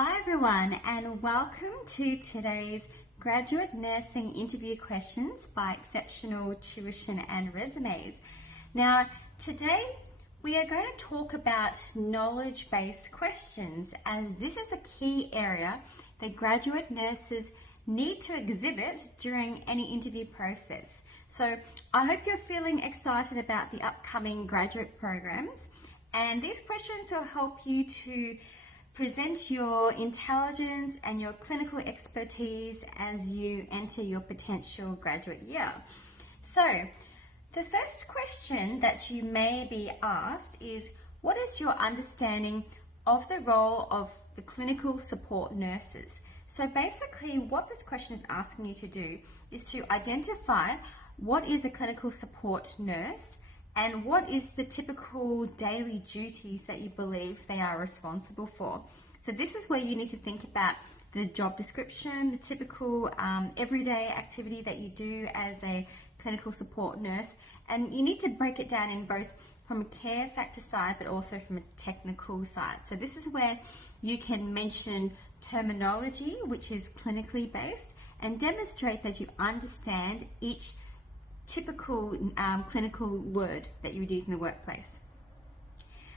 Hi everyone, and welcome to today's graduate nursing interview questions by Exceptional Tuition and Resumes. Now, today we are going to talk about knowledge-based questions, as this is a key area that graduate nurses need to exhibit during any interview process. So I hope you're feeling excited about the upcoming graduate programs, and these questions will help you to present your intelligence and your clinical expertise as you enter your potential graduate year. So, the first question that you may be asked is, what is your understanding of the role of the clinical support nurses? So basically what this question is asking you to do is to identify what is a clinical support nurse and what is the typical daily duties that you believe they are responsible for. So this is where you need to think about the job description, the typical everyday activity that you do as a clinical support nurse, and you need to break it down in both from a care factor side but also from a technical side. So this is where you can mention terminology which is clinically based and demonstrate that you understand each typical clinical word that you would use in the workplace.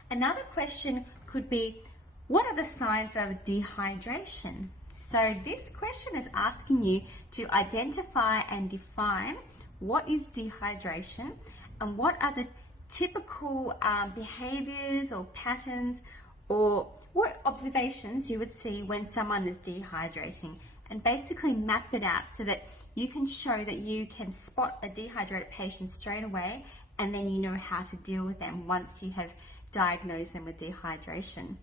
Another question could be, what are the signs of dehydration? So this question is asking you to identify and define what is dehydration and what are the typical behaviors or patterns or what observations you would see when someone is dehydrating, and basically map it out so that you can show that you can spot a dehydrated patient straight away, and then you know how to deal with them once you have diagnosed them with dehydration.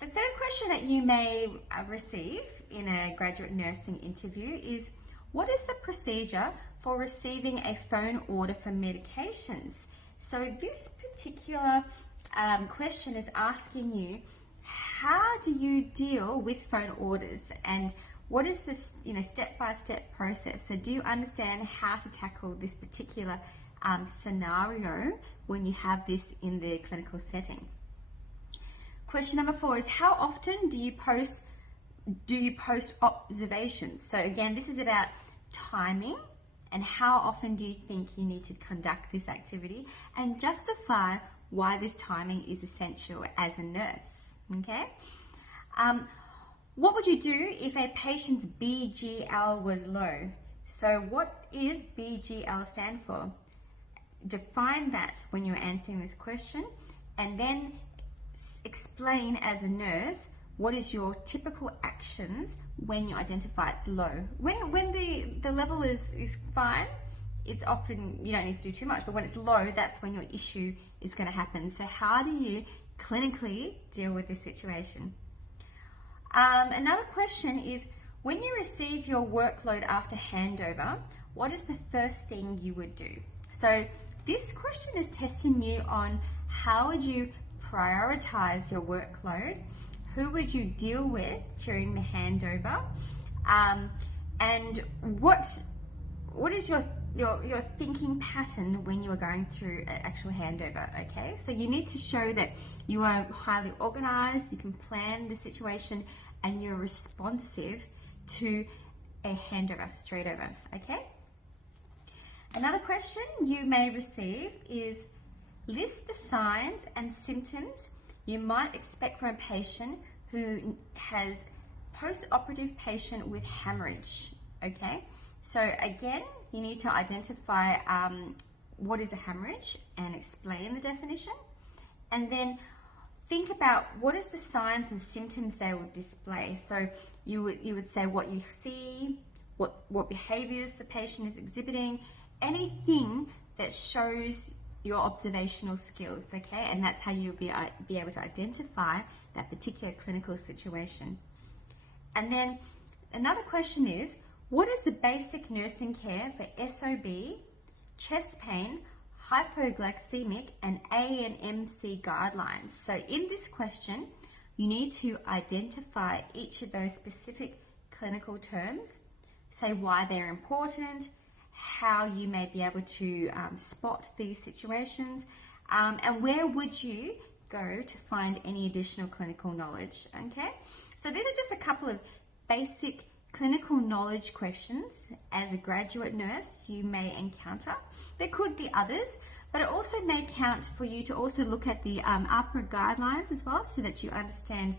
The third question that you may receive in a graduate nursing interview is, what is the procedure for receiving a phone order for medications? So this particular question is asking you, how do you deal with phone orders, and what is this step-by-step process? So do you understand how to tackle this particular scenario when you have this in the clinical setting? Question number 4 is, how often do you post observations? So again, this is about timing and how often do you think you need to conduct this activity, and justify why this timing is essential as a nurse. Okay. What would you do if a patient's BGL was low? So what is BGL stand for? Define that when you're answering this question, and then explain as a nurse what is your typical actions when you identify it's low. When the level is fine, it's often you don't need to do too much, but when it's low, that's when your issue is going to happen. So how do you clinically deal with this situation? Another question is, when you receive your workload after handover, what is the first thing you would do? So this question is testing you on how would you prioritize your workload, who would you deal with during the handover, and what is your thinking pattern when you are going through an actual handover. Okay, so you need to show that you are highly organized, you can plan the situation, and you're responsive to a handover straight over. Okay. Another question you may receive is, list the signs and symptoms you might expect from a patient who has post-operative patient with hemorrhage. Okay, so again, you need to identify what is a hemorrhage and explain the definition, and then think about what is the signs and symptoms they will display. So you would say what you see, what behaviors the patient is exhibiting, anything that shows your observational skills, okay? And that's how you'll be able to identify that particular clinical situation. And then another question is, what is the basic nursing care for SOB, chest pain, hypoglycemic, and A&MC guidelines? So in this question, you need to identify each of those specific clinical terms, say why they're important, how you may be able to spot these situations, and where would you go to find any additional clinical knowledge. Okay, So these are just a couple of basic clinical knowledge questions as a graduate nurse you may encounter. There could be others, but it also may count for you to also look at the AHPRA guidelines as well, so that you understand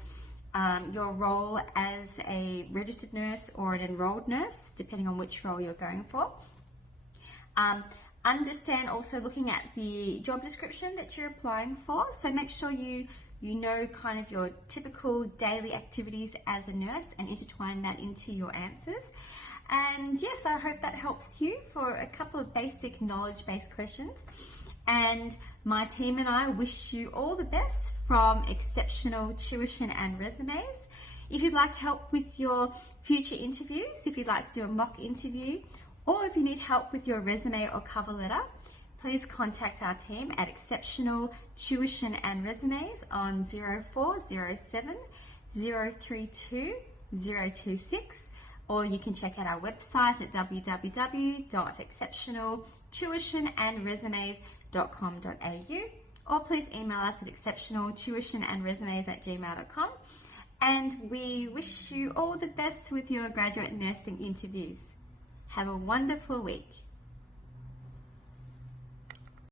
your role as a registered nurse or an enrolled nurse, depending on which role you're going for. Understand also looking at the job description that you're applying for, so make sure you know kind of your typical daily activities as a nurse and intertwine that into your answers. And yes, I hope that helps you for a couple of basic knowledge-based questions. And my team and I wish you all the best from Exceptional Tuition and Resumes. If you'd like help with your future interviews, if you'd like to do a mock interview, or if you need help with your resume or cover letter, please contact our team at Exceptional Tuition and Resumes on 0407 032 026, or you can check out our website at www.exceptionaltuitionandresumes.com.au, or please email us at exceptionaltuitionandresumes@gmail.com. And we wish you all the best with your graduate nursing interviews. Have a wonderful week.